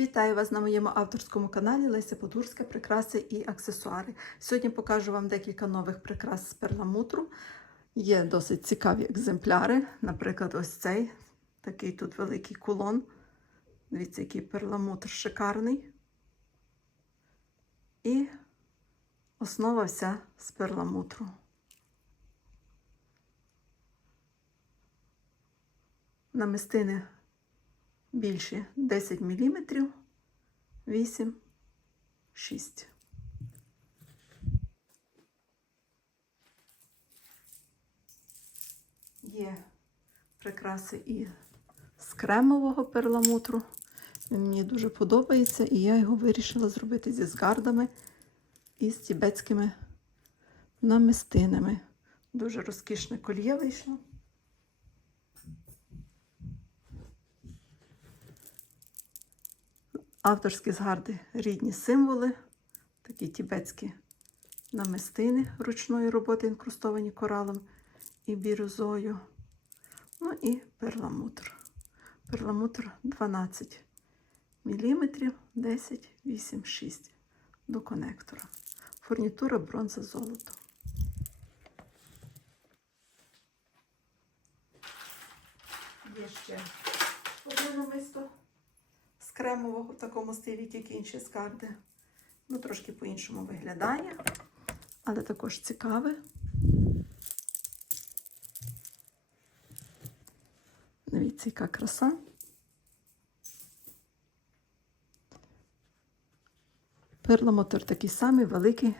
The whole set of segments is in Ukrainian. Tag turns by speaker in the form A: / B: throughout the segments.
A: Вітаю вас на моєму авторському каналі Леся Подгурська Прикраси і аксесуари. Сьогодні покажу вам декілька нових прикрас з перламутру. Є досить цікаві екземпляри. Наприклад, ось цей такий тут великий кулон. Дивіться, який перламутр шикарний. І основа вся з перламутру. Намистини більші 10 мм, 8, 6. Є прикраси і з кремового перламутру. Він мені дуже подобається, і я його вирішила зробити зі згардами і з тібетськими намистинами. Дуже розкішне кольє вийшло. Авторські згарди рідні символи, такі тібетські намистини ручної роботи, інкрустовані коралом і бірюзою. Ну і перламутр. Перламутр 12 мм, 10, 8, 6 до конектора. Фурнітура бронза золото. Є ще одне намисто кремового в такому стилі, тільки інші скарди. Ну, трошки по-іншому виглядає, але також цікаве. Дивіться, яка краса. Перламутр такий самий великий.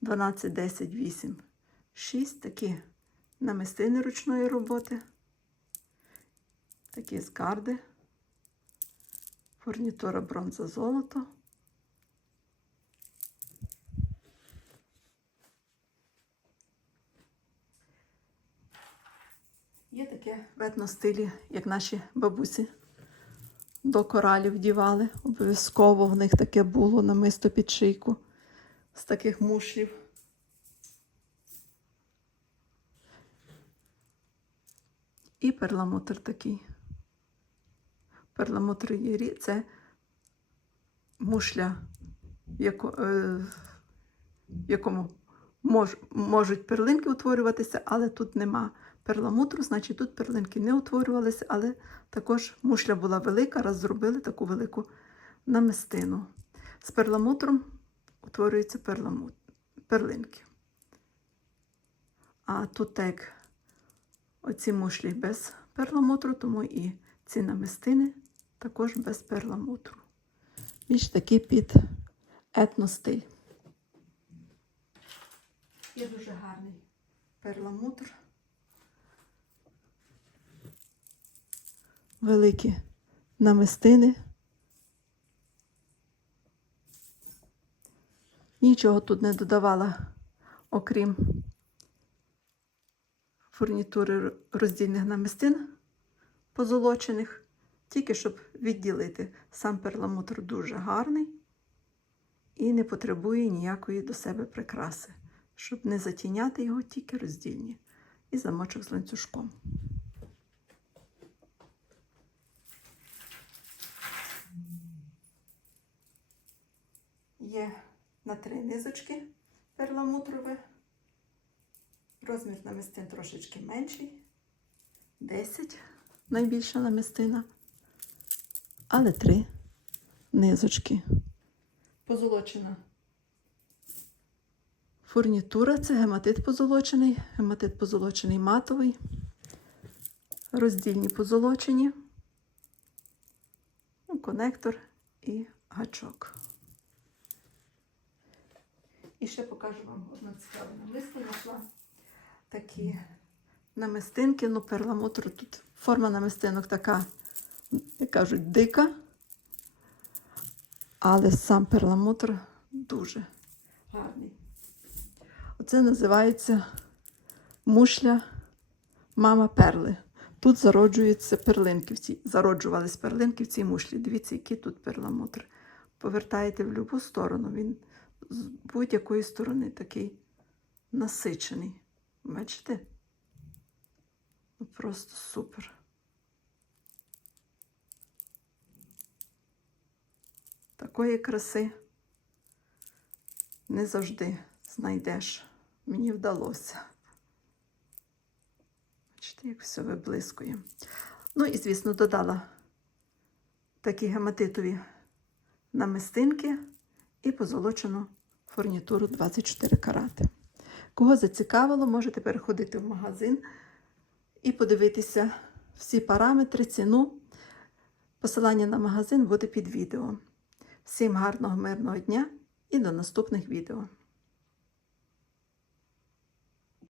A: 12, 10, 8, 6. Такі намистини ручної роботи. Такі скарди. Фурнітура бронза золото. Є таке в етностилі, як наші бабусі до коралів вдівали. Обов'язково в них таке було намисто під шийку з таких мушлів. І перламутр такий. Перламутр єрі це мушля, в е, якому мож, можуть перлинки утворюватися, але тут нема перламутру, значить тут перлинки не утворювалися, але також мушля була велика, раз зробили таку велику намистину. З перламутром утворюються перламут, перлинки. А тут так оці мушлі без перламутру, тому і ці намистини також без перламутру. Більш такий під етностиль. Є дуже гарний перламутр. Великі намистини. Нічого тут не додавала, окрім фурнітури роздільних намистин позолочених, тільки щоб відділити. Сам перламутр дуже гарний і не потребує ніякої до себе прикраси, щоб не затіняти його тільки роздільні. І замочок з ланцюжком. Є на три низочки перламутрове. Розмір намистин трошечки менший. 10 найбільша намистина. Але три низочки. Позолочена фурнітура це гематит позолочений, гематит позолочений матовий, роздільні позолочені, ну, конектор і гачок. І ще покажу вам одну цікаву намисто. Знайшла такі намистинки, ну перламутр тут форма намистинок така, як кажуть, дика, але сам перламутр дуже гарний. Оце називається мушля мама перли. Тут зароджуються цій, зароджувались перлинки в цій мушлі. Дивіться, який тут перламутр. Повертаєте в будь-яку сторону, він з будь-якої сторони такий насичений. Бачите? Ну, Просто супер. Такої краси не завжди знайдеш. Мені вдалося. Бачите, як все виблискує. Ну і, звісно, додала такі гематитові намистинки і позолочену фурнітуру 24 карати. Кого зацікавило, можете переходити в магазин і подивитися всі параметри, ціну. Посилання на магазин буде під відео. Всім гарного мирного дня і до наступних відео.